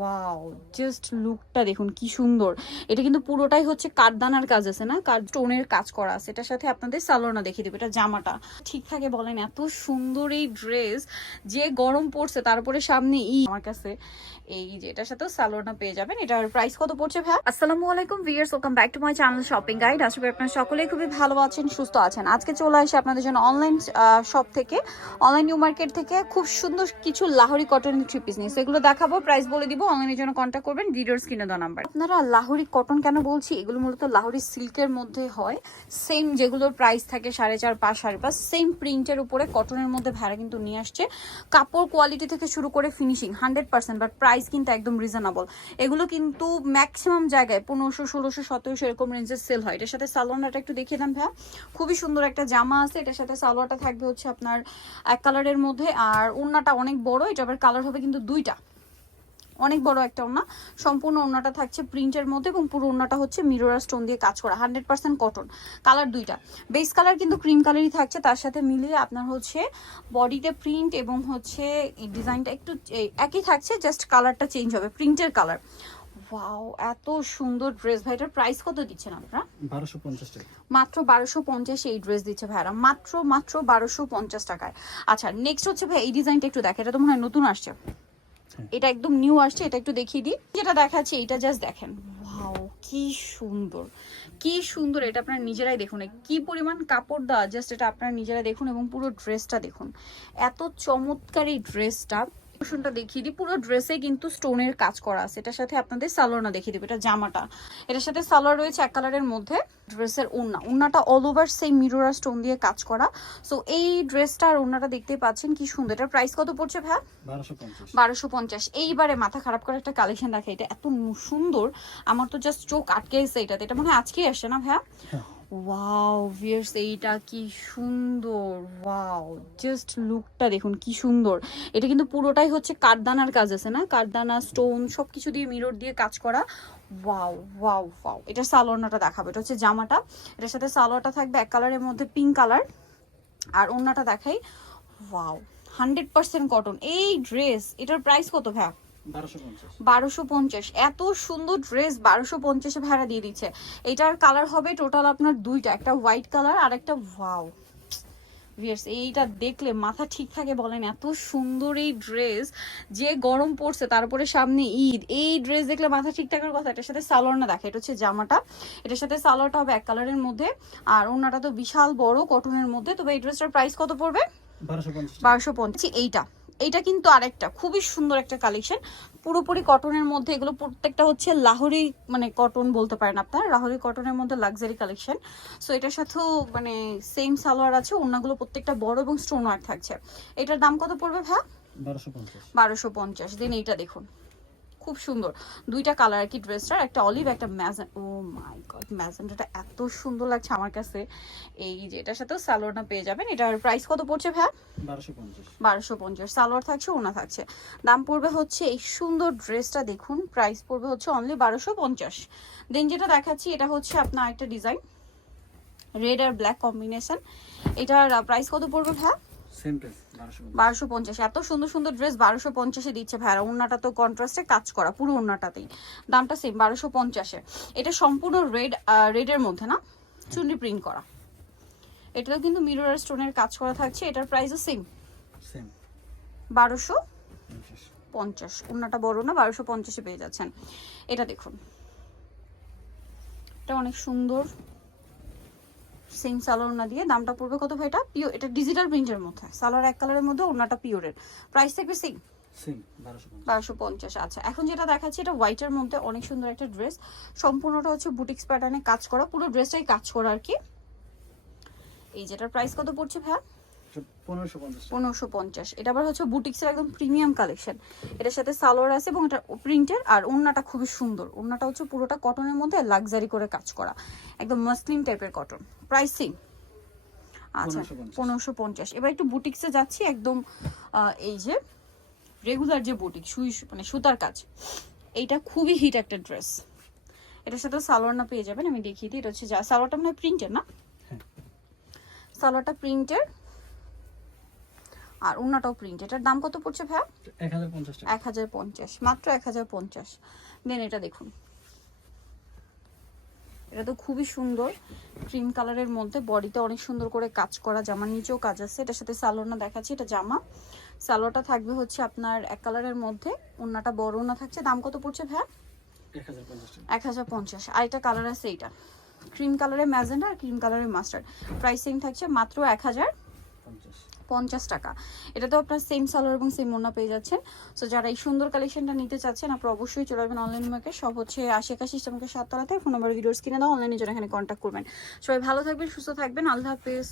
Wow, just লুকটা দেখুন কি সুন্দর। এটা কিন্তু পুরোটাই হচ্ছে কাঠদানার কাজ আছে না, কাঠ স্টোনের কাজ করা আছে। এটার সাথে আপনাদের সালোয়ারটা দেখিয়ে দেবে, এটা জামাটা ঠিক থাকে বলেন। এত সুন্দর এই ড্রেস, যে গরম পড়ছে তারপরে সামনে আমার কাছে এই যে এটার সাথে সালোয়ারটা পেয়ে যাবেন। এটার প্রাইস কত পড়ছে ভাই? আসসালামু আলাইকুম viewers, welcome back to my channel shopping guide. আশা করি আপনারা সকলেই খুবই ভালো আছেন, সুস্থ আছেন। আজকে চলে আসি আপনাদের জন্য অনলাইন শপ থেকে, অনলাইন নিউ মার্কেট থেকে খুব সুন্দর কিছু লাহোরি কটনের থ্রি পিস নিয়ে এগুলো দেখাবো, প্রাইস বলে দিব। অনলাইনের জন্য কন্ট্যাক্ট করবেন ভিডিওর স্ক্রিনে দেওয়া নাম্বার। আপনারা লাহোরি কটন কেন বলছি, এগুলো মূলত লাহোরি সিল্কের মধ্যে হয়। সেম যেগুলোর প্রাইস থাকে 4.5, 5, 5.5, সেম প্রিন্টের উপরে কটনের মধ্যে ভেড়া কিন্তু নিয়ে আসছে। কাপড় কোয়ালিটি থেকে শুরু করে ফিনিশিং 100%, বাট প্রাইস কিন্তু একদম রিজনেবল। এগুলো কিন্তু ম্যাক্সিমাম জায়গায় 1500, 1600, 1700 এরকম রেঞ্জের সেল হয়। এটার সাথে সালোয়ারটা একটু দেখিয়ে দেন ভাইয়া। খুবই সুন্দর একটা জামা আছে, এটার সাথে সালোয়ারটা থাকবে হচ্ছে আপনার এক কালারের মধ্যে, আর ওড়নাটা অনেক বড়। এটা আবার কালার হবে কিন্তু দুইটা, অনেক বড় একটা ওড়না। সম্পূর্ণ ওড়নাটা থাকছে প্রিন্টের মধ্যে এবং পুরো ওড়নাটা হচ্ছে মিরর স্টোন দিয়ে কাজ করা, 100% কটন। কালার দুইটা, বেস কালার কিন্তু ক্রিম কালারই থাকছে, তার সাথে মিলিয়ে আপনার হচ্ছে বডিতে প্রিন্ট এবং হচ্ছে এই ডিজাইনটা একটু একই থাকছে, জাস্ট কালারটা চেঞ্জ হবে, প্রিন্টের কালার। ওয়াও, এত সুন্দর ড্রেস ভাই। এটার প্রাইস কত দিচ্ছেন আপনারা? 1250 টাকা। মাত্র 1250 এই ড্রেস দিচ্ছে ভাইরা, মাত্র 1250 টাকায়। আচ্ছা, নেক্সট হচ্ছে ভাই এই ডিজাইনটা একটু দেখেন, এটা তো মনে হয় নতুন আসছে, এটা একদম নিউ আসছে। এটা একটু দেখিয়ে দিই, যেটা দেখাচ্ছি এটা জাস্ট দেখেন। ওয়াও, কি সুন্দর, কি সুন্দর। এটা আপনারা নিজেরাই দেখুন কি পরিমাণ কাপড় দেওয়া, জাস্ট এটা আপনারা নিজেরাই দেখুন এবং পুরো ড্রেসটা দেখুন, এত চমৎকার এই ড্রেসটা। পোর্শনটা দেখিয়ে দিই, পুরো ড্রেসে কিন্তু স্টোনের কাজ করা আছে। এটার সাথে আপনাদের সালোয়ারটা দেখিয়ে দিবে, এটা জামাটা। এটার সাথে সালোয়ার রয়েছে এক কালারের মধ্যে। ড্রেসের ওড়নাটা অল ওভার সেই মিরর স্টোন দিয়ে কাজ করা। সো এই ড্রেসটার ওড়নাটা দেখতেই পাচ্ছেন কি সুন্দর। এটার প্রাইস কত পড়ছে ভাই? 1250। এইবারে মাথা খারাপ করে একটা কালেকশন দেখে, এটা এত সুন্দর, আমার তো জাস্ট চোখ আটকে গেছে এটাতে। এটা মনে হয় আজকেই আসছে না ভাইয়া? ওয়াও ভিউয়ার্স, এইটা কি সুন্দর। ওয়াও, জাস্ট লুকটা দেখুন কি সুন্দর। এটা কিন্তু পুরোটাই হচ্ছে কাঠদানার কাজ আছে না, কাঠদানা স্টোন সবকিছু দিয়ে মিরর দিয়ে কাজ করা। Wow wow wow. এটা সালোয়ারটা দেখাবো, এটা হচ্ছে জামাটা। এটার সাথে সালোয়ারটা থাকবে এক কালারের মধ্যে, পিঙ্ক কালার। আর ওড়নাটা দেখাই। ওয়াও, 100% কটন এই ড্রেস। এটার প্রাইস কত ভাই? 1250। এত সুন্দর ড্রেস 1250-এ ভাড়া দিয়ে দিচ্ছে। এটার কালার হবে টোটাল আপনার দুইটা, একটা হোয়াইট কালার আর একটা ওয়াও ভিউয়ার্স, এইটা দেখলে মাথা ঠিক থাকে বলেন। এত সুন্দর এই ড্রেস, যে গরম পড়ছে তারপরে সামনে ঈদ, এই ড্রেস দেখলে মাথা ঠিক থাকার কথা। এটার সাথে সালোয়ার না দেখে, এটা হচ্ছে জামাটা। এটার সাথে সালোয়ারটা হবে এক কালারের মধ্যে, আর ওড়নাটা তো বিশাল বড় কটনের মধ্যে। তবে এই ড্রেসটার প্রাইস কত পড়বে? 1250। এইটা কিন্তু আরেকটা খুবই সুন্দর একটা কালেকশন, পুরোপুরি কটনের মধ্যে। এগুলো প্রত্যেকটা হচ্ছে লাহোরি, মানে কটন বলতে পারেন আপনার, লাহোরি কটনের মধ্যে লাক্সারি কালেকশন। সো এটার সাথেও মানে সেম সালোয়ার আছে, ওড়নাগুলো প্রত্যেকটা বড় এবং স্টোন ওয়ার্ক থাকছে। এটার দাম কত পড়বে ভাই? 1250। দেন এইটা দেখুন, খুব সুন্দর দুইটা কালার আর কি ড্রেসটার, একটা অলিভ একটা ম্যাজেন। ও মাই গড, ম্যাজেন্টাটা এত সুন্দর লাগছে আমার কাছে। এই যে এটার সাথেও সালোয়ারটা পেয়ে যাবেন। এটার প্রাইস কত পড়ছে ভাই? 1250। সালোয়ার থাকছে, ওনা থাকছে। দাম পড়বে হচ্ছে, এই সুন্দর ড্রেসটা দেখুন, প্রাইস পড়বে হচ্ছে অনলি 1250। দেন যেটা দেখাচ্ছি এটা হচ্ছে আপনার একটা ডিজাইন, রেড আর ব্ল্যাক কম্বিনেশন। এটার প্রাইস কত পড়বে ভাই? 1250। এত সুন্দর সুন্দর ড্রেস 1250-এ দিচ্ছে ভাইরা। ওড়নাটা তো কন্ট্রাস্টে কাজ করা, পুরো ওড়নাটাতেই দামটা সেম 1250-এ। এটা সম্পূর্ণ রেডের মধ্যে না, চুন্ডি প্রিন্ট করা। এটাও কিন্তু মিরর স্টোনের কাজ করা থাকছে। এটার প্রাইসও সেম 1250। ওড়নাটা বড় না, 1250-এ পেয়ে যাচ্ছেন। এটা দেখুন, এটা অনেক সুন্দর, সেম সালোয়ার না দিয়ে। দামটা পড়বে কত ভাই? এটা পিওর, এটা ডিজিটাল প্রিন্টের মধ্যে, সালোয়ার এক কালারের মধ্যে, ওড়নাটা পিওরের। প্রাইস থাকবে সেম 1250। আচ্ছা, এখন যেটা দেখাচ্ছি এটা হোয়াইটের মধ্যে, অনেক সুন্দর একটা ড্রেস। সম্পূর্ণটা হচ্ছে বুটিক্স প্যাটার্নে কাজ করা, পুরো ড্রেসটাই কাজ করা আর কি। এই যেটার প্রাইস কত পড়ছে ভাই? 1550। এটা আবার হচ্ছে বুটিক্সের একদম প্রিমিয়াম কালেকশন। এটার সাথে সালোয়ার আছে এবং এটা প্রিন্টের, আর ওড়নাটা খুবই সুন্দর। ওড়নাটা হচ্ছে পুরোটা কটনের মধ্যে লাক্সারি করে কাজ করা, একদম মসলিন টাইপের কটন। Price same. আচ্ছা, 1550। এবার একটু বুটিক্সে যাচ্ছি, একদম এই যে রেগুলার যে বুটিক মানে সুতার কাজ, এইটা খুবই হিট একটা ড্রেস। এটার সাথে সালোয়ার না পেয়ে যাবেন, আমি দেখিয়ে দিই। এটা হচ্ছে সালোয়ারটা মানে প্রিন্টের না, সালোয়ারটা প্রিন্টের, আর ওন্নাটাও প্রিন্ট। এটার দাম কত পড়ছে ভাইয়া? 1050 টাকা। 1050, মাত্র 1050। দেন এটা দেখুন, এটা তো খুবই সুন্দর ক্রিম কালারের মধ্যে, বডিতে অনেক সুন্দর করে কাজ করা, জামার নিচেও কাজ আছে। এটার সাথে সালোয়ারটা দেখাচ্ছি, এটা জামা, সালোয়ারটা থাকবে হচ্ছে আপনার এক কালারের মধ্যে, ওন্নাটা বড় ওন্না থাকছে। দাম কত পড়ছে ভাইয়া? 1050। আর এটা কালার আছে, এইটা ক্রিম কালারের ম্যাজেন্ডা আর ক্রিম কালারের মাস্টার্ড। প্রাইসিং থাকছে মাত্র 1050 টাকা। এটা তো আপনার সেম সালোয়ার এবং সেম ওড়না পেয়ে যাচ্ছেন। সো যারা এই সুন্দর কালেকশনটা নিতে চাচ্ছেন আপনারা অবশ্যই চলে আসবেন অনলাইন মার্কেট। সব হচ্ছে 80 সিস্টেমকে 7 তলাতে। ফোন নাম্বার ভিডিওস কিনে দাও, অনলাইনে যারা এখানে কন্ট্যাক্ট করবেন। সবাই ভালো থাকবেন, সুস্থ থাকবেন, আল্লাহ হাফেজ।